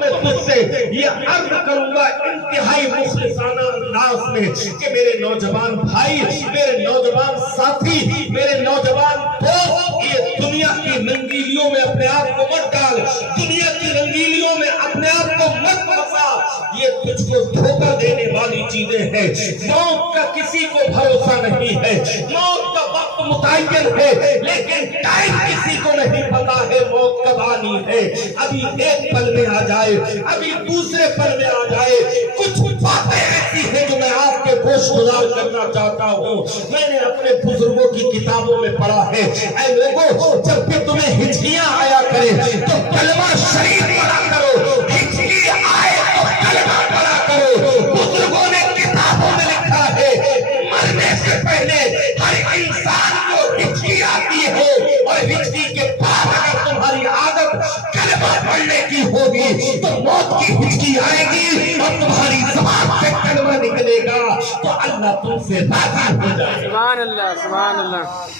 میں تجھ سے یہ عرض کروں گا انتہائی مخلصانہ انداز میں کہ میرے نوجوان بھائی، میرے نوجوان ساتھی، میرے نوجوان دوست، یہ دنیا کی رنگیلیوں میں اپنے آپ کو مت ڈال، دنیا کی رنگیلیوں میں اپنے آپ کو مت پھنسا، یہ تجھ کو دھوکہ دینے والی چیزیں ہیں۔ موت کا کسی کو بھروسہ نہیں ہے، موت کا وقت متعین ہے لیکن ٹائم کسی کو نہیں پتا ہے موت کب آنی ہے۔ ابھی ایک پل میں آ جائے، ابھی دوسرے پل میں آ جائے۔ کچھ باتیں ایسی ہیں جو میں آپ کے گوش گزار کرنا چاہتا ہوں۔ میں نے اپنے بزرگوں کی کتابوں میں پڑھا ہے، اے لوگوں جب بھی تمہیں ہچکیاں آیا کرے تو کلمہ شریف پڑھا کرو، ہچکی آئے تو کلمہ پڑھا کرو۔ بزرگوں نے کتابوں میں لکھا ہے مرنے سے پہلے ہر انسان کو ہچکی آتی ہے، اور ہچکی کے بعد اگر تمہاری عادت کلمہ پڑھنے کی ہوگی تو موت کی ہچکی آئے گی اور تمہاری زبان سے کلمہ نکلے گا تو اللہ تم سے راضی ہو جائے گا۔ سبحان اللہ، سبحان اللہ۔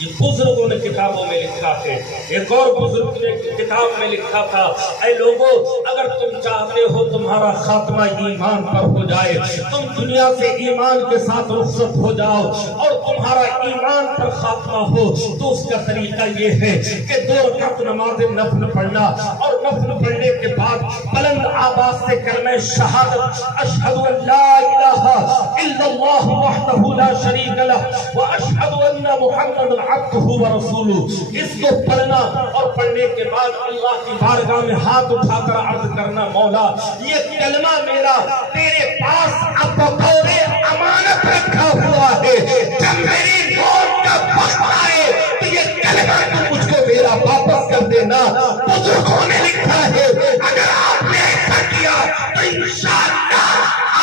یہ بزرگوں نے کتابوں میں لکھا ہے۔ ایک اور بزرگ نے کتاب میں لکھا تھا، اے لوگوں اگر تم چاہتے ہو تمہارا خاتمہ ایمان پر ہو جائے، تم دنیا سے ایمان کے ساتھ رخصت ہو جاؤ اور تمہارا ایمان پر خاتمہ ہو، تو اس کا طریقہ یہ ہے کہ 2 رکعت نماز نفل پڑھنا، اور نفل پڑھنے کے بعد بلند آواز سے کلمہ شہادت اشہد ان لا الہ الا اللہ وحدہ لا شریک لہ واشہد ان محمد عبدہ ورسولہ، اس کو پڑھنا اور پڑھنے کے بعد اللہ کی بارگاہ میں ہاتھ اٹھا کر عرض کرنا، مولا یہ کلمہ میرا تیرے پاس اب بطور امانت رکھا ہوا ہے، جب میری موت کا وقت آئے تو یہ کلمہ تو مجھ کو میرا واپس کر دینا۔ بزرگوں نے لکھا ہے اگر آپ نے ایسا کیا تو انشاءاللہ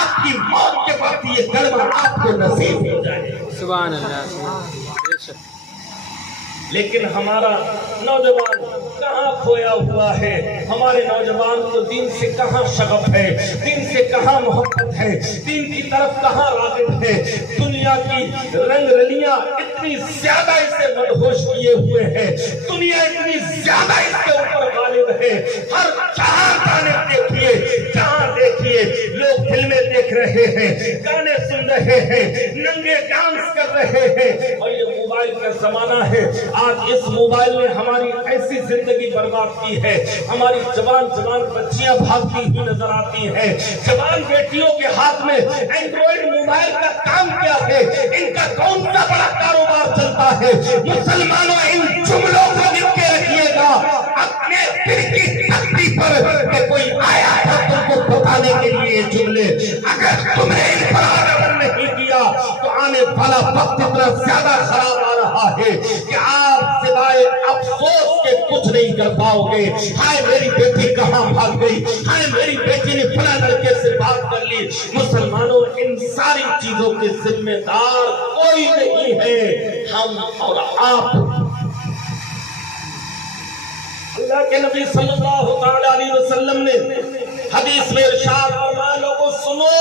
آپ کی موت کے وقت یہ کلمہ آپ کو نصیب ہو جائے۔ سبحان اللہ۔ لیکن ہمارا نوجوان کہاں کھویا ہوا ہے؟ ہمارے نوجوان کو دین سے کہاں شغف ہے، دین سے کہاں محبت ہے، دین کی طرف کہاں راغب ہے؟ دنیا کی رنگ رلیاں اتنی زیادہ اسے مدہوش کیے ہوئے ہیں، دنیا اتنی زیادہ اس کے اوپر غالب ہے۔ ہر جہاں گانے دیکھیے، جہاں دیکھیے لوگ فلمیں دیکھ رہے ہیں، گانے سن رہے ہیں، ننگے ڈانس کر رہے ہیں، اور یہ موبائل کا زمانہ ہے۔ آج اس موبائل نے ہماری ایسی زندگی برباد کی ہے، ہماری جوان بچیاں بھاگتی ہوئی نظر آتی ہیں، جوان بیٹیوں کے ہاتھ میں اینڈرائیڈ موبائل کا کام کیا ہے، ان کا کون سا بڑا کاروبار چلتا ہے؟ مسلمانوں ان جملوں کو لکھ کے رکھیے گا اپنے دل کی تختی پر کہ کوئی آیا تھا تم کو بتانے کے لیے یہ جملے، اگر تم نے ان پر عمل نہیں کیا تو آنے والا وقت اتنا زیادہ خراب آ رہا ہے کہ آپ سوائے افسوس کے کچھ نہیں کر پاؤ گے۔ ہائے میری بیٹی کہاں بھاگ گئی، ہائے میری بیٹی نے فلاں لڑکے سے بات کر لی۔ مسلمانوں ان ساری چیزوں کے ذمہ دار کوئی نہیں ہے، ہم اور آپ۔ اللہ کے نبی صلی اللہ علیہ وسلم نے حدیث میں ارشاد فرمایا، لوگوں سنو،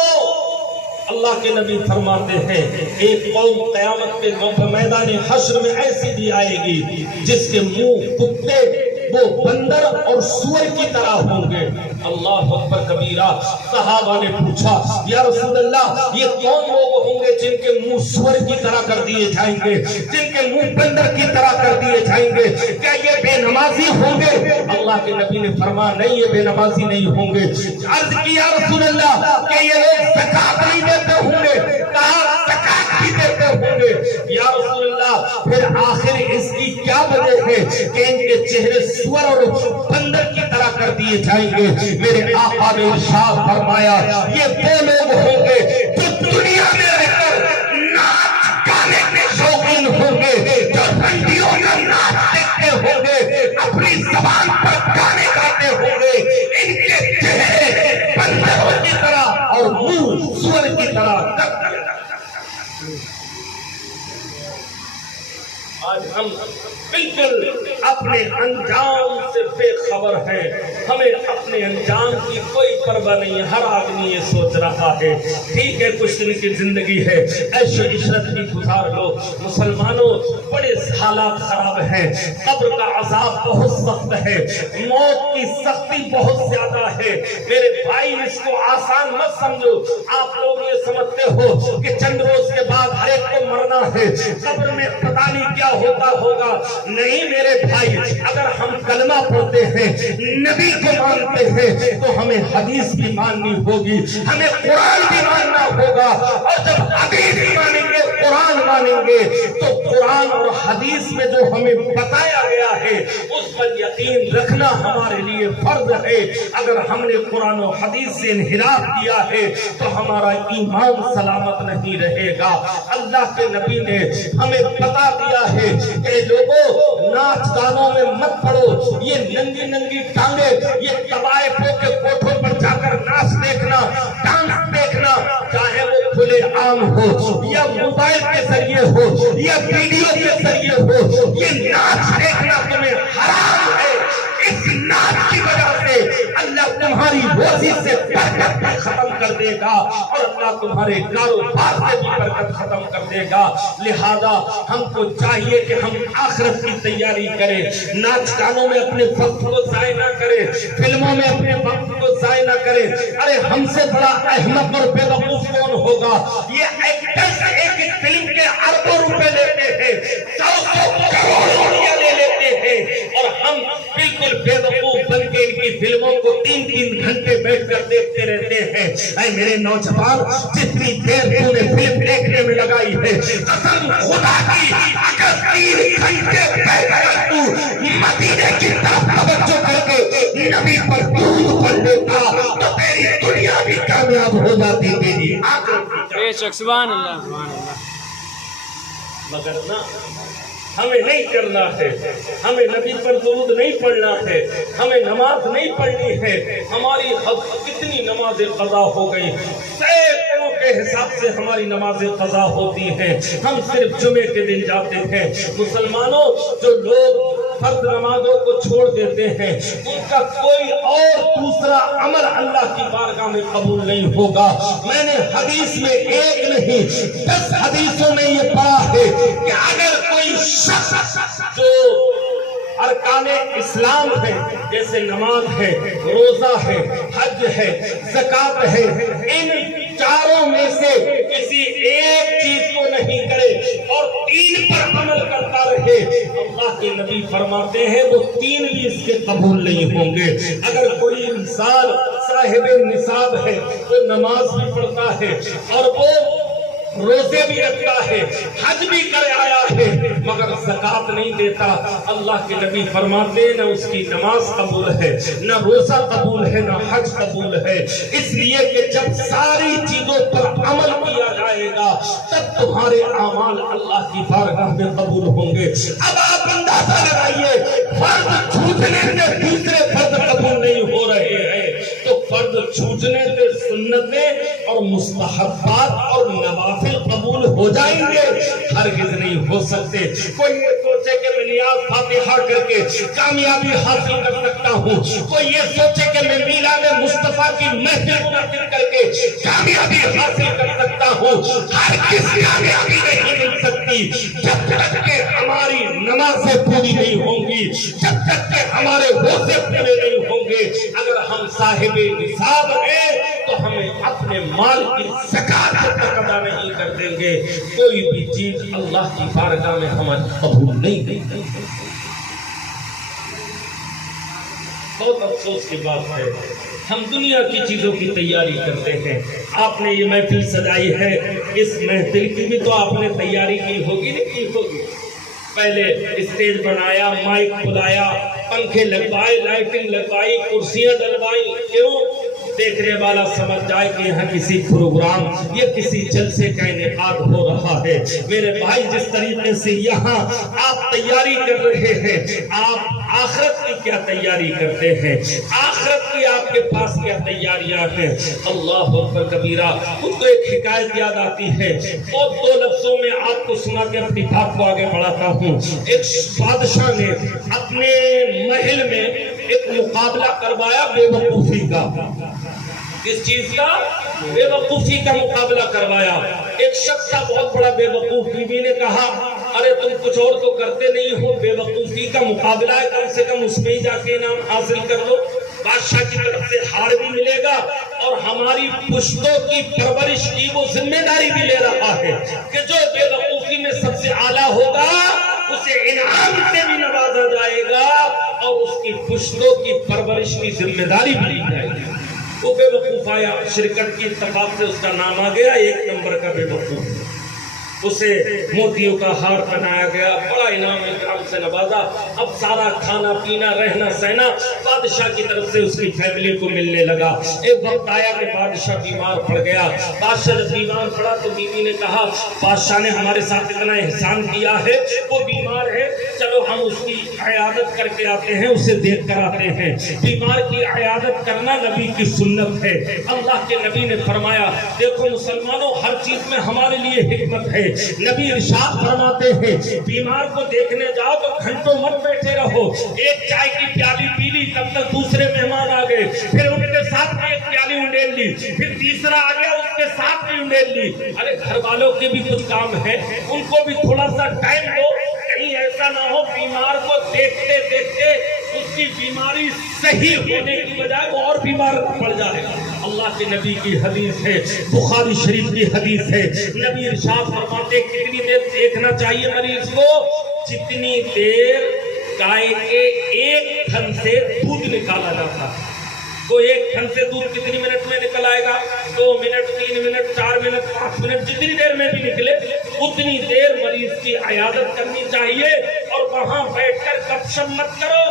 اللہ کے نبی فرماتے ہیں ایک قوم قیامت کے میدان حشر میں ایسی بھی آئے گی جس کے منہ کتے وہ بندر اور سور کی طرح ہوں گے۔ اللہ اکبر کبیرہ۔ صحابہ نے پوچھا یا رسول اللہ یہ کون لوگ ہوں گے جن کے منہ سور کی طرح کر دیے جائیں گے، جن کے منہ بندر کی طرح کر دیے جائیں گے؟ کیا یہ بے نمازی ہوں گے؟ اللہ کے نبی نے فرمایا نہیں، یہ بے نمازی نہیں ہوں گے۔ عرض کی یا رسول اللہ کہ یہ لوگ زکات نہیں دیتے ہوں گے؟ کہا زکات بھی دیتے ہوں گے۔ یا رسول اللہ پھر آخر اس کی کیا وجہ ہے کہ ان کے چہرے سور اور بندر کی طرح کر دیے جائیں گے؟ میرے آقا نے ارشاد فرمایا یہ وہ لوگ ہوں گے جو دنیا میں رہ کر ناچ گانے کے شوقین ہوں گے، جو رنڈیوں کا ناچ دیکھتے ہوں گے، اپنی زبان پر گانے گاتے ہوں گے، ان کے چہرے بندروں کی طرح اور منہ سور کی طرح۔ آج ہم بالکل اب اپنے انجام سے بے خبر ہے. ہمیں اپنے انجام کی کوئی پرواہ نہیں ہے. ہر آدمی یہ سوچ رہا ہے ٹھیک ہے کچھ دن کی زندگی ہے, عیش و عشرت بھی گزار لو. مسلمانوں بڑے حالات خراب ہیں, قبر کا عذاب بہت سخت ہے, موت کی سختی بہت زیادہ ہے. میرے بھائی اس کو آسان مت سمجھو. آپ لوگ یہ سمجھتے ہو کہ چند روز کے بعد ہر ایک کو مرنا ہے, قبر میں پتہ نہیں کیا ہوتا ہوگا. نہیں میرے بھائی, اگر ہم کلمہ پڑھتے ہیں, نبی کو مانتے ہیں, تو ہمیں حدیث بھی ماننی ہوگی, ہمیں قرآن بھی ماننا ہوگا. اور جب حدیث مانیں گے, قرآن مانیں گے, تو قرآن اور حدیث میں جو ہمیں بتایا گیا ہے اس پر یقین رکھنا ہمارے لیے فرض ہے. اگر ہم نے قرآن و حدیث سے انحراف کیا ہے تو ہمارا ایمان سلامت نہیں رہے گا. اللہ کے نبی نے ہمیں بتا دیا ہے کہ لوگوں ناچ گانوں میں مت پڑو. یہ ننگی ننگی ٹانگیں, یہ طوائفوں کے کوٹھوں پر جا کر ناچ دیکھنا, ڈانس دیکھنا, چاہے وہ کھلے عام ہو یا موبائل کے ذریعے ہو یا ویڈیو کے ذریعے ہو, یہ ناچ دیکھنا تمہیں حرام ہے. اس ناچ کی وجہ سے اللہ تمہاری روزی سے برکت ختم کر دے گا اور اللہ تمہارے کاروبار سے بھی برکت ختم کر دے گا. لہذا ہم کو چاہیے کہ ہم آخرت کی تیاری کریں, ناچ گانوں میں اپنے وقت کو ضائع نہ کریں, فلموں میں اپنے وقت کو ضائع نہ کریں. ارے ہم سے بڑا احمق اور بے وقوف کون ہوگا؟ یہ ایکٹرز ایک ایک فلم کے اربوں روپے لیتے ہیں, 100 کروڑ روپیہ لے لیتے ہیں, اور ہم بالکل بے وقوف بن کے ان کی فلموں کو 3-3 گھنٹے بیٹھ کر دیکھتے رہتے ہیں. اے میرے نوجوان, جتنی دیر تو نے فلم دیکھنے میں لگائی ہے, قسم خدا کی اگر 3 گھنٹے بیٹھ کر تو مدینے کی طرف توجہ کر کے نبی پر درود پڑھ لیتا تو تیری دنیا بھی کامیاب ہو جاتی, تیری آخرت بھی. بے شک سبحان اللہ سبحان اللہ. مگر نہ, ہمیں نہیں کرنا ہے, ہمیں نبی پر درود نہیں پڑھنا ہے, ہمیں نماز نہیں پڑھنی ہے. ہماری کتنی نمازیں قضا ہو گئی, سینکڑوں کے حساب سے ہماری نمازیں قضا ہوتی ہیں, ہم صرف جمعے کے دن جاتے ہیں. مسلمانوں, جو لوگ فرض نمازوں کو چھوڑ دیتے ہیں ان کا کوئی اور دوسرا عمل اللہ کی بارگاہ میں قبول نہیں ہوگا. میں نے حدیث میں ایک نہیں 10 حدیثوں میں یہ پڑھا ہے کہ اگر کوئی شخص جو ارکان اسلام ہے, جیسے نماز ہے, روزہ ہے, حج ہے, زکوٰۃ ہے, ان چاروں میں سے کسی ایک چیز کو نہیں کرے اور 3 پر عمل کرتا رہے, اللہ کے نبی فرماتے ہیں وہ 3 بھی اس کے قبول نہیں ہوں گے. اگر کوئی انسان صاحب نصاب ہے, وہ نماز بھی پڑھتا ہے اور وہ روزے بھی رکھتا ہے, حج بھی کر آیا ہے, مگر زکوٰۃ نہیں دیتا, اللہ کے نبی فرماتے ہیں نہ اس کی نماز قبول ہے, نہ روزہ قبول ہے, نہ حج قبول ہے. اس لیے کہ جب ساری چیزوں پر عمل کیا جائے گا تب تمہارے اعمال اللہ کی بارگاہ میں قبول ہوں گے. اب آپ اندازہ لگائیے, فرض چھوٹنے سے دوسرے فرض قبول نہیں ہو رہے ہیں تو فرض چھوٹنے سے سنتیں اور مستحبات اور نوافل قبول ہو جائیں گے؟ ہرگز نہیں ہو سکتے. کوئی یہ سوچے کہ میں نیاز فاتحہ کر کے کامیابی حاصل کر سکتا ہوں, کوئی یہ سوچے کہ میں میلاد مصطفیٰ کی محفل منعقد کر کے کامیابی حاصل کر سکتا ہوں. ہرگز کامیابی نہیں مل سکتی جب تک کہ ہماری نمازیں پوری نہیں ہوں گی, جب تک کہ ہمارے روزے پورے نہیں ہوں گے. اگر ہم صاحب نصاب ہیں تو ہمیں اپنے مال کی زکات تک ادا نہیں کر دیں گے, کوئی بھی چیز اللہ کی بارگاہ میں ہماری قبول نہیں ہوگی. بہت افسوس کی بات ہے, ہم دنیا کی چیزوں کی تیاری کرتے ہیں. آپ نے یہ محفل سجائی ہے, اس محفل کی بھی تو آپ نے تیاری کی ہوگی نہیں کی ہوگی. پہلے اسٹیج بنایا, مائک بلایا, پنکھے لگوائے, لائٹنگ لگوائی, کرسیاں ڈلوائی. کیوں؟ دیکھنے والا سمجھ جائے کہ یہاں کسی پروگرام یا کسی جلسے کا انعقاد ہو رہا ہے. میرے بھائی, جس طریقے سے یہاں آپ تیاری کر رہے ہیں, آپ آخرت کی کیا تیاری کرتے ہیں؟ آخرت کی آپ آپ کے پاس کیا تیاریاں ہیں؟ اللہ اکبر کبیرہ۔ خود کو ایک حکایت یاد آتی ہے، اور 2 لفظوں میں آپ کو سنا کے اپنی بات کو آگے بڑھاتا ہوں۔ ایک بادشاہ نے اپنے محل میں ایک مقابلہ کروایا بے وقوفی کا۔ کس چیز کا؟ بے وقوفی کا مقابلہ کروایا۔ ایک شخص تھا بہت بڑا بے وقوف، بیوی نے کہا ارے تم کچھ اور تو کرتے نہیں ہو، بے وقوفی کا مقابلہ ہے، کم سے کم اس میں ہی جا کے انعام حاصل کر لو، بادشاہ کی طرف سے ہار بھی ملے گا اور ہماری پشتوں کی پرورش کی وہ ذمہ داری بھی لے رہا ہے کہ جو بے وقوفی میں سب سے اعلیٰ ہوگا اسے انعام سے بھی نوازا جائے گا اور اس کی پشتوں کی پرورش کی ذمہ داری بھی لی جائے گی۔ وہ بے وقوف آیا، شرکت کی اتفاق سے اس کا نام آ گیا 1 نمبر کا بے وقوف۔ اسے موتیوں کا ہار پہنایا گیا، بڑا انعام اکرام سے نوازا۔ اب سارا کھانا پینا رہنا سہنا بادشاہ کی طرف سے اس کی فیملی کو ملنے لگا۔ ایک وقت آیا کہ بادشاہ بیمار پڑ گیا۔ بادشاہ جب بیمار پڑا تو بیوی نے کہا بادشاہ نے ہمارے ساتھ اتنا احسان کیا ہے، وہ بیمار ہے، چلو ہم اس کی عیادت کر کے آتے ہیں، اسے دیکھ کر آتے ہیں۔ بیمار کی عیادت کرنا نبی کی سنت ہے۔ اللہ کے نبی نے فرمایا دیکھو مسلمانوں، ہر چیز میں ہمارے لیے حکمت ہے۔ نبی ارشاد فرماتے ہیں بیمار کو دیکھنے جاؤ تو گھنٹوں مت بیٹھے رہو، ایک چائے کی پیالی پی لی تب تک دوسرے مہمان آ گئے، پھر ان کے ساتھ میں ایک پیالی انڈیل لی، پھر تیسرا آ گیا اس کے ساتھ بھی انڈیل لی۔ ارے گھر والوں کے بھی کچھ کام ہے، ان کو بھی تھوڑا سا ٹائم دو، کہیں ایسا نہ ہو بیمار کو دیکھتے دیکھتے اس کی بیماری صحیح ہونے کی بجائے وہ اور بیمار پڑ جائے گا۔ اللہ کے نبی کی حدیث ہے، بخاری شریف کی حدیث ہے، نبی ارشاد فرماتے کتنی دیر دیکھنا چاہیے مریض کو؟ جتنی دیر گائے کے 1 تھن سے دودھ نکالا جاتا ہے۔ تو 1 تھن سے دودھ کتنی منٹ میں نکل آئے گا؟ 2 منٹ، 3 منٹ، 4 منٹ، 5 منٹ، جتنی دیر میں بھی نکلے اتنی دیر مریض کی عیادت کرنی چاہیے۔ اور وہاں بیٹھ کر گپ شپ مت کرو،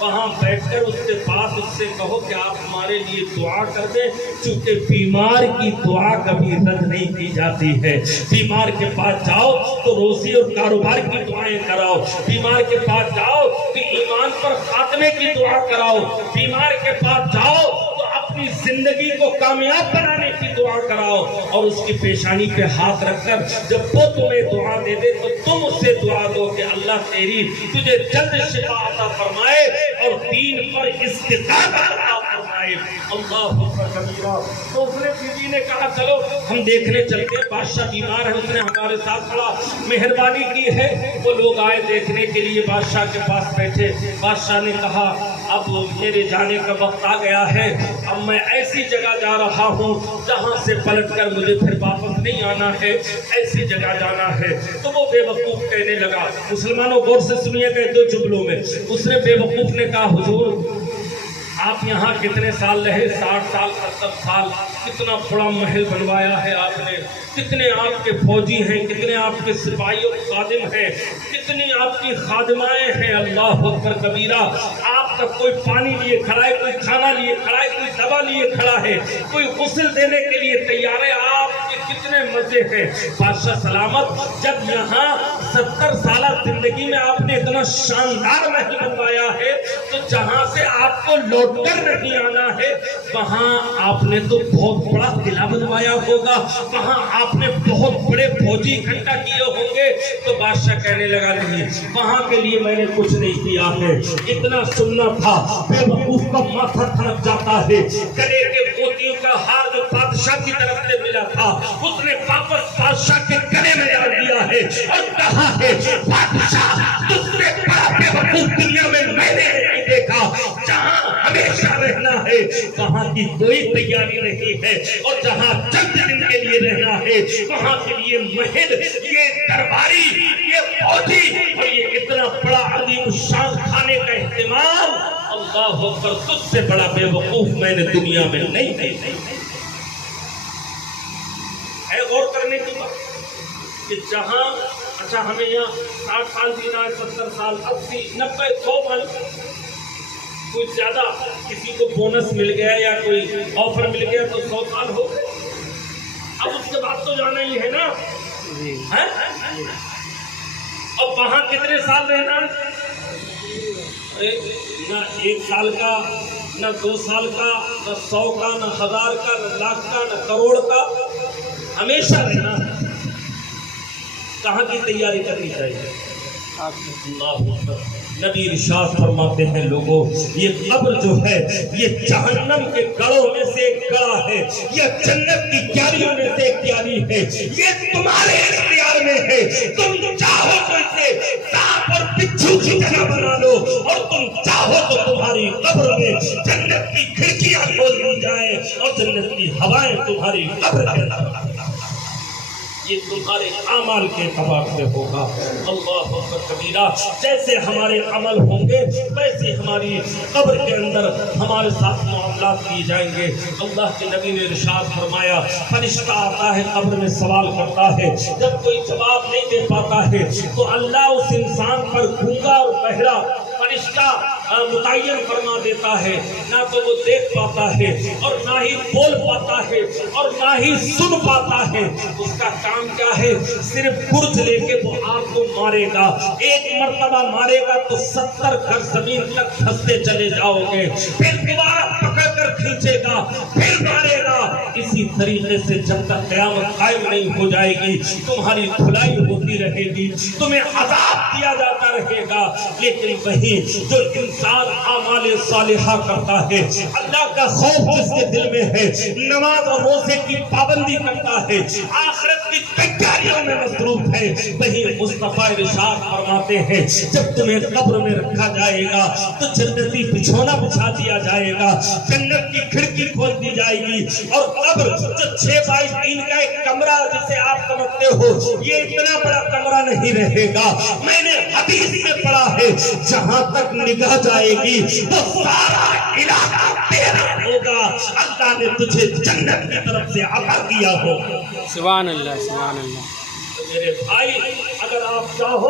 وہاں بیٹھ کر اس کے پاس اس سے کہو کہ آپ ہمارے لیے دعا کر دیں، چونکہ بیمار کی دعا کبھی رد نہیں کی جاتی ہے۔ بیمار کے پاس جاؤ تو روزی اور کاروبار کی دعائیں کراؤ، بیمار کے پاس جاؤ تو ایمان پر خاتمے کی دعا کراؤ، بیمار کے پاس جاؤ تو اپنی زندگی کو کامیاب بنانے کی دعا کراؤ، اور اس کی پیشانی پہ ہاتھ رکھ کر جب وہ تمہیں دعا دے دے تو تم اس سے دعا دو کہ اللہ تجھے جلد شفا عطا فرمائے اور دین پر استقامت عطا فرمائے۔ اللہ اکبر کبیرہ۔ تو اس نے بیوی نے کہا چلو ہم دیکھنے چلتے ہیں، بادشاہ بیمار ہے، اس نے ہمارے ساتھ بڑا مہربانی کی ہے۔ وہ لوگ آئے دیکھنے کے لیے، بادشاہ کے پاس بیٹھے۔ بادشاہ نے کہا اب میرے جانے کا وقت آ گیا ہے، اب میں ایسی جگہ جا رہا ہوں جہاں سے پلٹ کر مجھے پھر واپس نہیں آنا ہے، ایسی جگہ جانا ہے۔ تو وہ بے وقوف کہنے لگا، مسلمانوں غور سے سنیے گا 2 جملوں میں۔ اس نے بے وقوف نے کہا حضور آپ یہاں کتنے سال رہے؟ 60 سال 70 سال، کتنا بڑا محل بنوایا ہے آپ نے، کتنے آپ کے فوجی ہیں، کتنے آپ کے سپاہی اور خادم ہیں، کتنی آپ کی خادمائیں ہیں۔ اللہ اکبر کبیرہ۔ آپ تک کوئی پانی لیے کھڑا ہے، کوئی کھانا لیے کھڑا ہے، کوئی دوا لیے کھڑا ہے، کوئی غسل دینے کے لیے تیار ہے، آپ کے کتنے مزے ہیں۔ بادشاہ سلامت، جب یہاں 70 سالہ زندگی میں آپ نے اتنا شاندار محل بنوایا ہے تو جہاں سے آپ کو لوٹ کر نہیں آنا ہے وہاں آپ نے تو بہت بڑا قلعہ بنوایا ہوگا، وہاں آپ نے بہت بڑے فوجی اکٹھا کیے ہوں گے۔ تو بادشاہ کہنے لگا نہیں، وہاں کے لیے میں نے کچھ نہیں کیا ہے، اتنا سننا تھا۔ بے وقوف کا ماتھا تھنک جاتا ہے، گلے کے موتیوں کا ہار جو بادشاہ کی طرف سے ملا تھا اس نے واپس بادشاہ کے گلے میں ڈال دیا ہے اور کہا ہے بادشاہ تجھ سے بڑا بے وقوف دنیا میں نے نہیں دیکھا، جہاں ہمیشہ رہنا ہے وہاں کی کوئی تیاری نہیں ہے، اور جہاں چند دن کے لیے رہنا ہے وہاں کے لیے محل، یہ درباری، یہ فوجی اور یہ اتنا بڑا عظیم شان کھانے کا اہتمام، اللہ اکبر، تجھ سے بڑا بے وقوف میں نے دنیا میں نہیں دیکھا۔ ہے غور کرنے کی بات کہ جہاں اچھا ہمیں یہاں 60 سال جینا ہے، 70 سال، 80، 90، 100 سال، کوئی زیادہ کسی کو بونس مل گیا یا کوئی آفر مل گیا تو 100 سال ہو گئے، اب اس کے بعد تو جانا ہی ہے نا۔ اب وہاں کتنے سال رہنا؟ نہ 1 سال کا نہ 2 سال کا، نہ 100 کا، نہ 1000 کا، نہ لاکھ کا، نہ کروڑ کا، ہمیشہ رہنا ہے۔ کہاں کی تیاری کرنی چاہیے؟ اللہ اکبر۔ نبی ارشاد فرماتے ہیں لوگوں، یہ قبر جو ہے یہ جہنم کے گڑھوں میں سے ایک گڑھا ہے، یہ جنت کی کیاریوں میں سے ایک کیاری ہے، یہ تمہارے اختیار میں ہے۔ تم چاہو تو اسے سانپ اور بچھو کی جگہ بنا لو، اور تم چاہو تو تمہاری قبر میں جنت کی کھڑکیاں کھول دی جائیں اور جنت کی ہوائیں تمہاری قبر کے اندر۔ یہ تمہارے اعمال کے اعتبار سے ہوگا۔ اللہ اکبر کبیرہ۔ جیسے ہمارے عمل ہوں گے ویسے ہماری قبر کے اندر ہمارے ساتھ معاملات کیے جائیں گے۔ اللہ کے نبی نے ارشاد فرمایا، فرشتہ آتا ہے قبر میں سوال کرتا ہے، جب کوئی جواب نہیں دے پاتا ہے تو اللہ اس انسان پر گونگا اور بہرا فرشتہ متعین فرما دیتا ہے، نہ تو وہ دیکھ پاتا ہے اور نہ ہی بول پاتا ہے اور نہ ہی سن پاتا ہے۔ اس کا کام کیا ہے؟ صرف برج لے کے وہ آپ کو مارے گا، ایک مرتبہ مارے گا تو 70 گھر زمین تک دھستے چلے جاؤ گے، پھر دوبارہ پکڑ کر کھینچے گا، پھر مارے گا۔ اسی طریقے سے جب تک قیامت قائم نہیں ہو جائے گی تمہاری کھلائی ہوتی رہے گی، تمہیں عذاب دیا جاتا رہے گا۔ لیکن وہی جو انسان اعمال صالحہ کرتا ہے، اللہ کا خوف جس کے دل میں ہے، نماز اور روزے کی پابندی کرتا ہے، آخرت کی تیاریوں میں مصروف ہے، وہی مصطفیٰ ارشاد فرماتے ہیں جب تمہیں قبر میں رکھا جائے گا تو جنتی بچھونا بچھا دیا جائے گا، جنت کی کھڑکی کھول دی جائے گی، اور قبر جو 6x3 کا ایک کمرہ جسے آپ سمجھتے ہو یہ اتنا بڑا کمرہ نہیں رہے گا۔ میں نے حدیث میں پڑھا ہے جہاں تک نگاہ جائے گی وہ سارا علاقہ تیرا ہوگا، اللہ نے تجھے جنت کی طرف سے عطا کیا ہوگا۔ سبحان اللہ، سبحان اللہ۔ میرے بھائی اگر آپ چاہو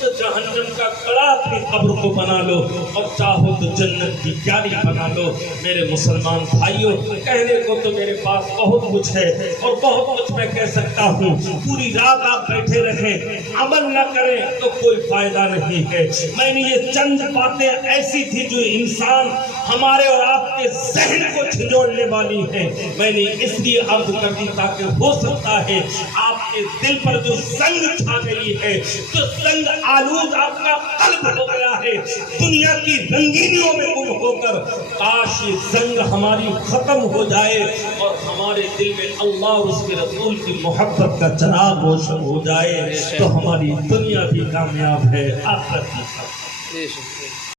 تو جہنم کا گڑھا اپنی قبر کو بنا لو، اور چاہو تو جنت کی کیاری بنا لو۔ میرے مسلمان بھائیوں، کہنے کو تو میرے پاس بہت کچھ ہے اور بہت کچھ میں کہہ سکتا ہوں، پوری رات آپ بیٹھے رہیں عمل نہ کریں تو کوئی فائدہ نہیں ہے۔ میں نے یہ چند باتیں ایسی تھی جو انسان ہمارے اور آپ کے ذہن کو جھنجھوڑنے والی ہیں، میں نے اس لیے عرض کر دی تاکہ ہو سکتا ہے آپ کے دل پر جو زنگ چھا گئی ہے، جو زنگ آلود آپ کا قلب ہو گیا ہے دنیا کی رنگینیوں میں گم ہو کر، کاش یہ زنگ ہماری ختم ہو جائے اور ہمارے دل میں اللہ اور اس کے رسول کی محبت کا چراغ روشن ہو جائے، تو ہماری دنیا بھی کامیاب ہے، آخرت بھی کامیاب ہے۔